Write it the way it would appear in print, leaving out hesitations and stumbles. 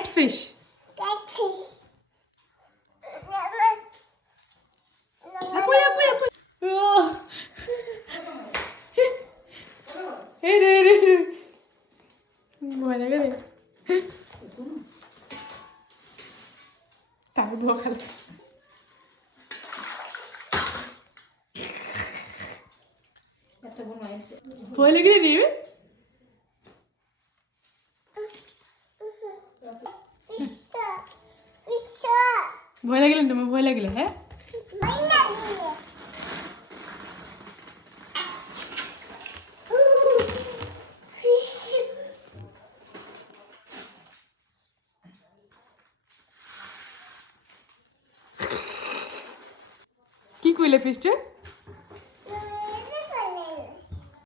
Catfish. Catfish. আপু আপু আপু ও এই রে রে ভয় লাগে রে তাই বকাল ভয় লাগে রে Fish. ভয় লাগিলে তোমার ভয় লাগিলে হ্যাঁ কি কইলে ফিশটা